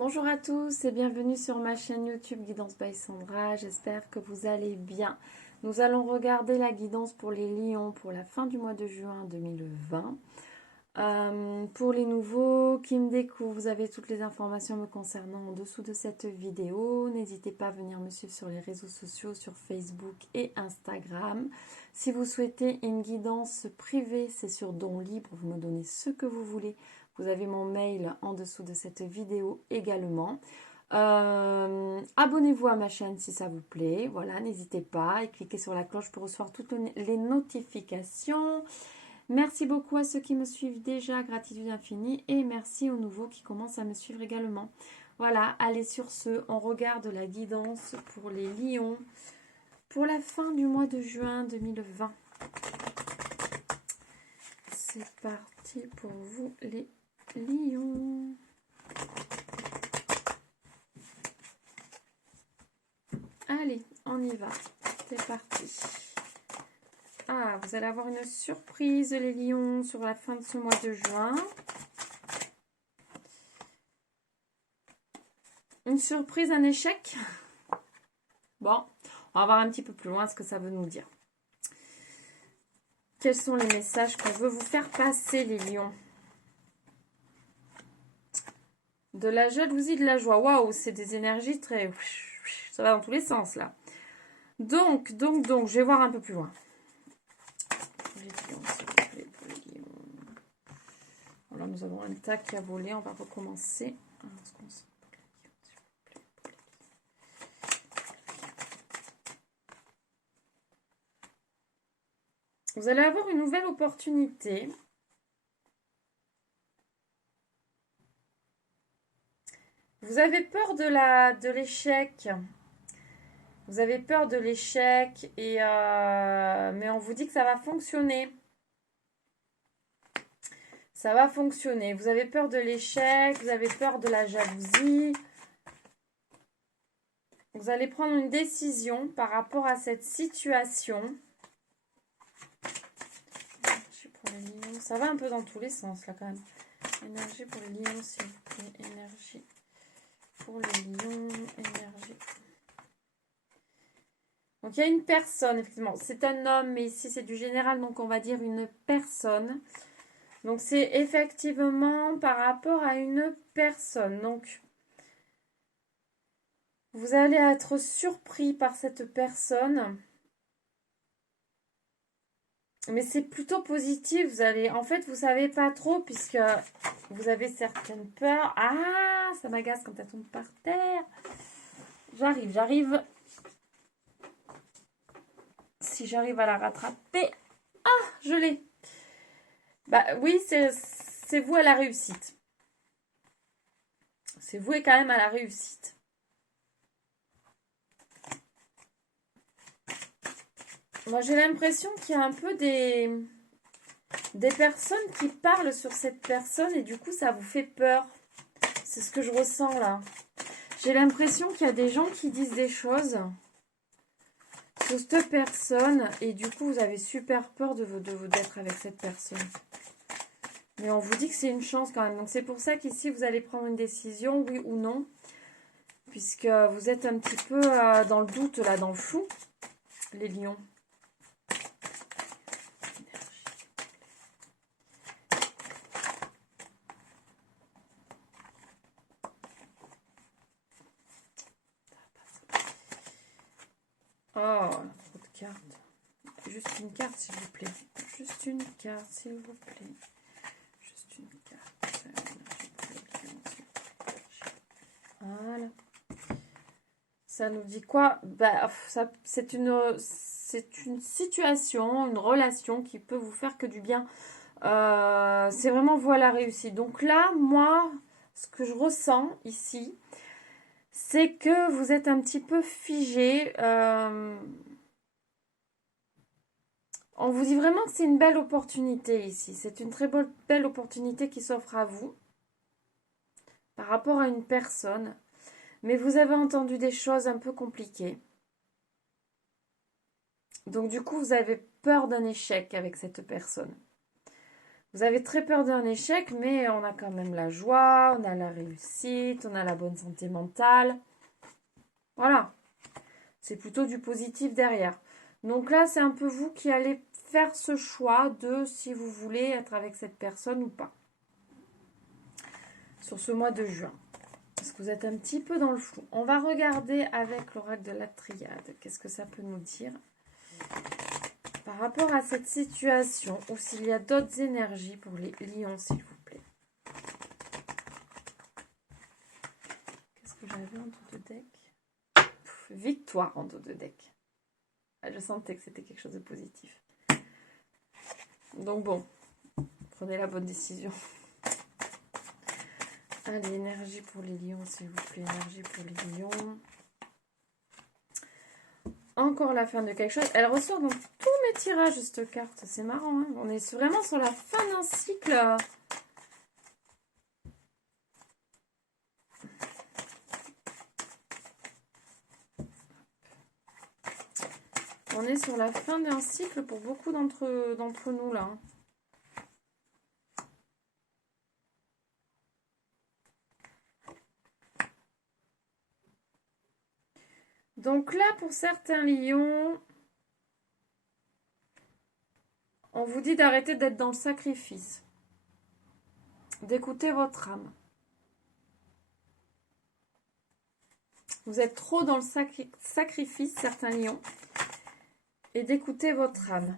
Bonjour à tous et bienvenue sur ma chaîne YouTube Guidance by Sandra. J'espère que vous allez bien. Nous allons regarder la guidance pour les lions pour la fin du mois de juin 2020. Pour les nouveaux qui me découvrent, vous avez toutes les informations me concernant en dessous de cette vidéo. N'hésitez pas à venir me suivre sur les réseaux sociaux, sur Facebook et Instagram. Si vous souhaitez une guidance privée, c'est sur don libre. Vous me donnez ce que vous voulez. Vous avez mon mail en dessous de cette vidéo également. Abonnez-vous à ma chaîne si ça vous plaît. Voilà, n'hésitez pas et cliquez sur la cloche pour recevoir toutes les notifications. Merci beaucoup à ceux qui me suivent déjà, gratitude infinie. Et merci aux nouveaux qui commencent à me suivre également. Voilà, allez sur ce, on regarde la guidance pour les lions pour la fin du mois de juin 2020. C'est parti pour vous les lions. Allez, on y va. C'est parti. Ah, vous allez avoir une surprise, les lions, sur la fin de ce mois de juin. Une surprise, un échec. Bon, on va voir un petit peu plus loin ce que ça veut nous dire. Quels sont les messages qu'on veut vous faire passer, les lions? De la jalousie, de la joie. Waouh, c'est des énergies très... Ça va dans tous les sens, là. Donc, je vais voir un peu plus loin. Les lions, s'il vous plaît, pour les lions. Voilà, nous avons un tas qui a volé. On va recommencer. Vous allez avoir une nouvelle opportunité. Vous avez peur de l'échec. Vous avez peur de l'échec, mais on vous dit que ça va fonctionner. Ça va fonctionner. Vous avez peur de l'échec, vous avez peur de la jalousie. Vous allez prendre une décision par rapport à cette situation. Pour les lions. Ça va un peu dans tous les sens là quand même. Énergie pour les lions, s'il vous plaît. Énergie pour les lions. Énergie. Donc il y a une personne, effectivement. C'est un homme, mais ici c'est du général, donc on va dire une personne. Donc c'est effectivement par rapport à une personne. Donc vous allez être surpris par cette personne. Mais c'est plutôt positif. Vous allez, en fait, vous savez pas trop puisque vous avez certaines peurs. Ah, ça m'agace quand elle tombe par terre. J'arrive. Si j'arrive à la rattraper. Ah, je l'ai. Bah oui, c'est vous à la réussite. C'est voué quand même à la réussite. Moi, j'ai l'impression qu'il y a un peu des personnes qui parlent sur cette personne et du coup, ça vous fait peur. C'est ce que je ressens là. J'ai l'impression qu'il y a des gens qui disent des choses sur cette personne et du coup, vous avez super peur d'être avec cette personne. Mais on vous dit que c'est une chance quand même. Donc, c'est pour ça qu'ici, vous allez prendre une décision, oui ou non. Puisque vous êtes un petit peu dans le doute, là, dans le flou, les lions. Oh, trop de cartes. Juste une carte, s'il vous plaît. Juste une carte, s'il vous plaît. Juste une carte. Voilà. Ça nous dit quoi? Bah, c'est une situation, une relation qui peut vous faire que du bien. C'est vraiment vous à la réussite. Donc là, moi, ce que je ressens ici, c'est que vous êtes un petit peu figé. On vous dit vraiment que c'est une belle opportunité ici. C'est une très belle opportunité qui s'offre à vous par rapport à une personne. Mais vous avez entendu des choses un peu compliquées. Donc du coup, vous avez peur d'un échec avec cette personne. Vous avez très peur d'un échec, mais on a quand même la joie, on a la réussite, on a la bonne santé mentale. Voilà. C'est plutôt du positif derrière. Donc là, c'est un peu vous qui allez faire ce choix de si vous voulez être avec cette personne ou pas. Sur ce mois de juin. Parce que vous êtes un petit peu dans le flou. On va regarder avec l'oracle de la triade. Qu'est-ce que ça peut nous dire par rapport à cette situation ou s'il y a d'autres énergies pour les lions, s'il vous plaît. Qu'est-ce que j'avais en dos de deck? Victoire en dos de deck. Je sentais que c'était quelque chose de positif. Donc bon, prenez la bonne décision. Allez, énergie pour les lions, s'il vous plaît. Énergie pour les lions. Encore la fin de quelque chose. Elle ressort dans tous mes tirages, cette carte. C'est marrant, hein. On est vraiment sur la fin d'un cycle. On est sur la fin d'un cycle pour beaucoup d'entre nous, là. Donc là, pour certains lions, on vous dit d'arrêter d'être dans le sacrifice. D'écouter votre âme. Vous êtes trop dans le sacrifice, certains lions. Et d'écouter votre âme.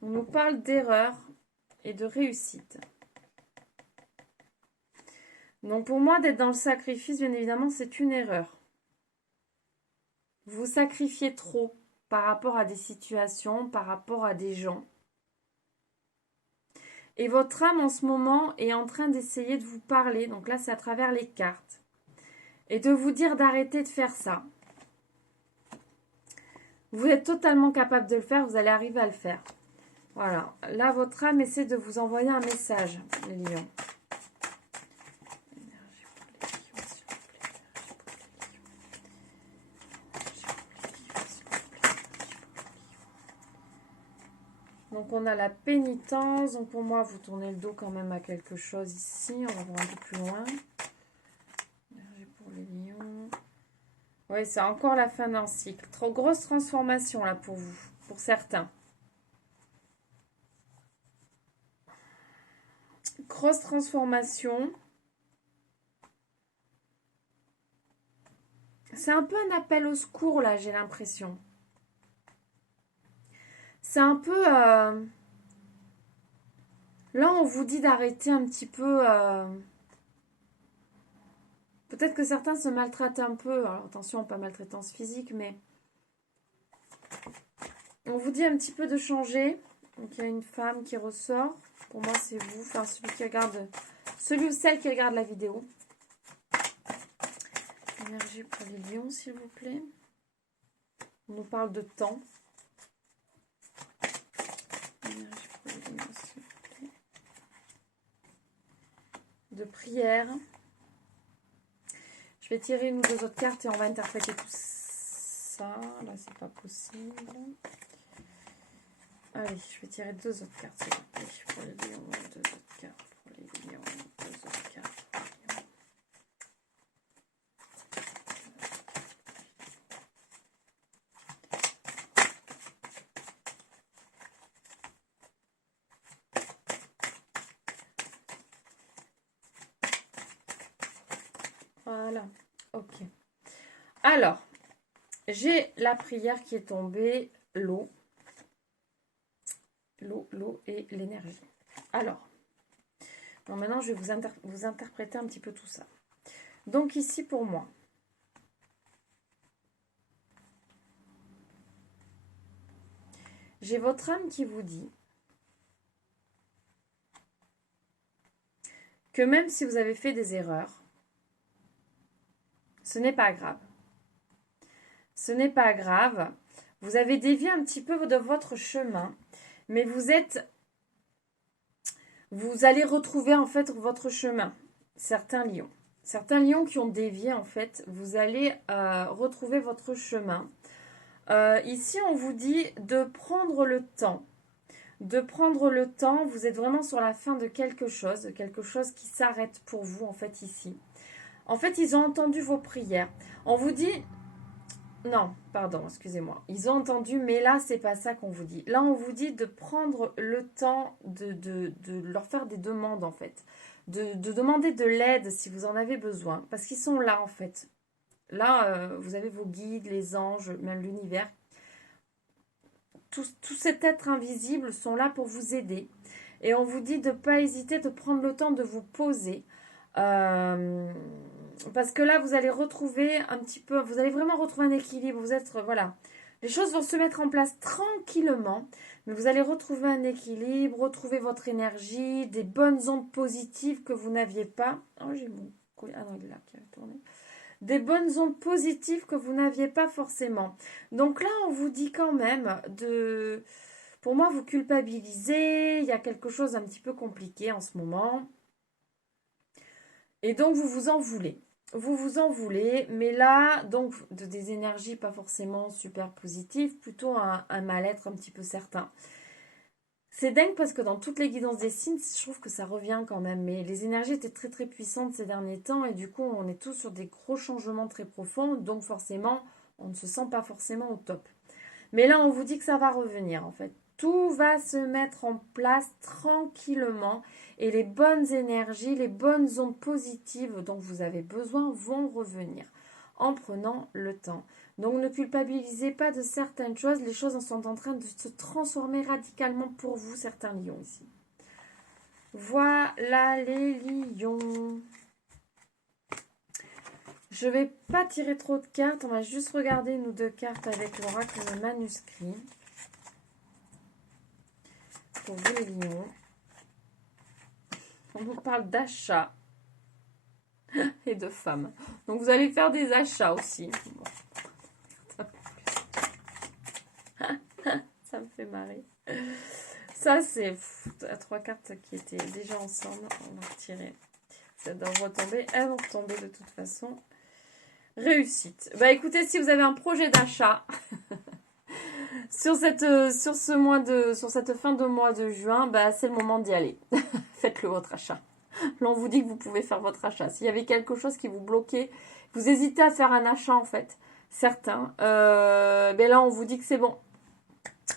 On nous parle d'erreur et de réussite. Donc pour moi, d'être dans le sacrifice, bien évidemment, c'est une erreur. Vous sacrifiez trop par rapport à des situations, par rapport à des gens. Et votre âme, en ce moment, est en train d'essayer de vous parler. Donc là, c'est à travers les cartes. Et de vous dire d'arrêter de faire ça. Vous êtes totalement capable de le faire, vous allez arriver à le faire. Voilà. Là, votre âme essaie de vous envoyer un message, les lions. Donc on a la pénitence. Donc pour moi, vous tournez le dos quand même à quelque chose ici. On va voir un peu plus loin. Énergie pour les lions. Oui, c'est encore la fin d'un cycle. Trop grosse transformation là pour vous, pour certains. Grosse transformation. C'est un peu un appel au secours là, j'ai l'impression. C'est un peu... Là, on vous dit d'arrêter un petit peu... Peut-être que certains se maltraitent un peu. Alors, attention, pas maltraitance physique, mais... On vous dit un petit peu de changer. Donc, il y a une femme qui ressort. Pour moi, c'est vous. Enfin, celui ou celle qui regarde la vidéo. Énergie pour les lions, s'il vous plaît. On nous parle de temps. Énergie pour les lions, s'il vous plaît. De prière. Je vais tirer une ou deux autres cartes et on va interpréter tout ça. Là, c'est pas possible. Allez, je vais tirer deux autres cartes, s'il vous plaît. Pour les lions, deux autres cartes. Pour les lions, deux autres cartes. Pour les lions. Voilà, ok. Alors, j'ai la prière qui est tombée, l'eau. L'eau et l'énergie. Alors, maintenant, je vais vous interpréter un petit peu tout ça. Donc ici, pour moi, j'ai votre âme qui vous dit que même si vous avez fait des erreurs, ce n'est pas grave. Ce n'est pas grave. Vous avez dévié un petit peu de votre chemin, mais vous allez retrouver en fait votre chemin. Certains lions qui ont dévié en fait, vous allez retrouver votre chemin. Ici, on vous dit de prendre le temps. De prendre le temps, vous êtes vraiment sur la fin de quelque chose qui s'arrête pour vous, en fait, ici. En fait, ils ont entendu vos prières. On vous dit... Non, pardon, excusez-moi. Ils ont entendu, mais là, c'est pas ça qu'on vous dit. Là, on vous dit de prendre le temps de leur faire des demandes, en fait. De demander de l'aide si vous en avez besoin. Parce qu'ils sont là, en fait. Là, vous avez vos guides, les anges, même l'univers. Tous cet être invisible sont là pour vous aider. Et on vous dit de ne pas hésiter, de prendre le temps de vous poser. Parce que là, vous allez retrouver un petit peu, vous allez vraiment retrouver un équilibre. Vous êtes, voilà. Les choses vont se mettre en place tranquillement, mais vous allez retrouver un équilibre, retrouver votre énergie, des bonnes ondes positives que vous n'aviez pas. Oh, j'ai mon... Ah non, il est là, qui a tourné. Des bonnes ondes positives que vous n'aviez pas forcément. Donc là, on vous dit quand même de... Pour moi, vous culpabilisez, il y a quelque chose un petit peu compliqué en ce moment. Et donc, vous vous en voulez. Vous vous en voulez, mais là, donc, des énergies pas forcément super positives, plutôt un mal-être un petit peu certain. C'est dingue parce que dans toutes les guidances des signes, je trouve que ça revient quand même. Mais les énergies étaient très très puissantes ces derniers temps et du coup, on est tous sur des gros changements très profonds. Donc forcément, on ne se sent pas forcément au top. Mais là, on vous dit que ça va revenir en fait. Tout va se mettre en place tranquillement et les bonnes énergies, les bonnes ondes positives dont vous avez besoin vont revenir en prenant le temps. Donc ne culpabilisez pas de certaines choses, les choses sont en train de se transformer radicalement pour vous, certains lions ici. Voilà les lions. Je vais pas tirer trop de cartes, on va juste regarder une ou deux cartes avec l'oracle de manuscrit. Pour vous les lions. On vous parle d'achat et de femmes. Donc vous allez faire des achats aussi. Ça me fait marrer. Ça, c'est trois cartes qui étaient déjà ensemble. On va retirer. Ça doit retomber. Elles vont retomber de toute façon. Réussite. Bah écoutez, si vous avez un projet d'achat sur cette fin de mois de juin, bah c'est le moment d'y aller. Faites-le votre achat. Là, on vous dit que vous pouvez faire votre achat. S'il y avait quelque chose qui vous bloquait, vous hésitez à faire un achat en fait, certains, ben là on vous dit que c'est bon.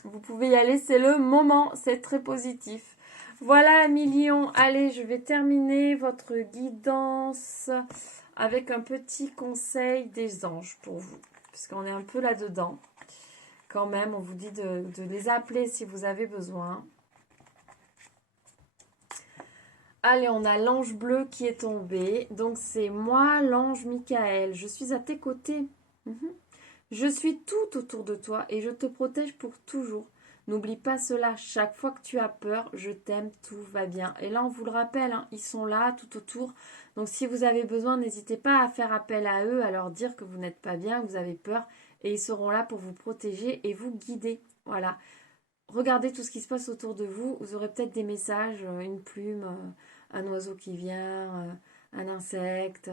Vous pouvez y aller, c'est le moment, c'est très positif. Voilà, millions. Allez, je vais terminer votre guidance avec un petit conseil des anges pour vous, puisqu'on est un peu là-dedans. Quand même, on vous dit de les appeler si vous avez besoin. Allez, on a l'ange bleu qui est tombé. Donc, c'est moi, l'ange Michael. Je suis à tes côtés. Je suis tout autour de toi et je te protège pour toujours. N'oublie pas cela. Chaque fois que tu as peur, je t'aime, tout va bien. Et là, on vous le rappelle, hein, ils sont là, tout autour. Donc, si vous avez besoin, n'hésitez pas à faire appel à eux, à leur dire que vous n'êtes pas bien, que vous avez peur. Et ils seront là pour vous protéger et vous guider. Voilà. Regardez tout ce qui se passe autour de vous. Vous aurez peut-être des messages, une plume, un oiseau qui vient, un insecte,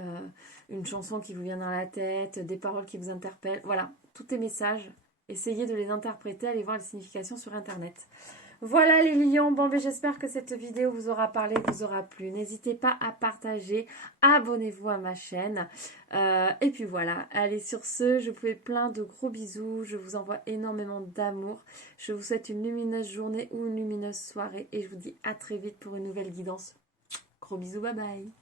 une chanson qui vous vient dans la tête, des paroles qui vous interpellent. Voilà, tous les messages. Essayez de les interpréter, allez voir les significations sur Internet. Voilà les lions, bon ben j'espère que cette vidéo vous aura parlé, vous aura plu. N'hésitez pas à partager, abonnez-vous à ma chaîne. Et puis voilà, allez sur ce, je vous fais plein de gros bisous, je vous envoie énormément d'amour. Je vous souhaite une lumineuse journée ou une lumineuse soirée et je vous dis à très vite pour une nouvelle guidance. Gros bisous, bye bye.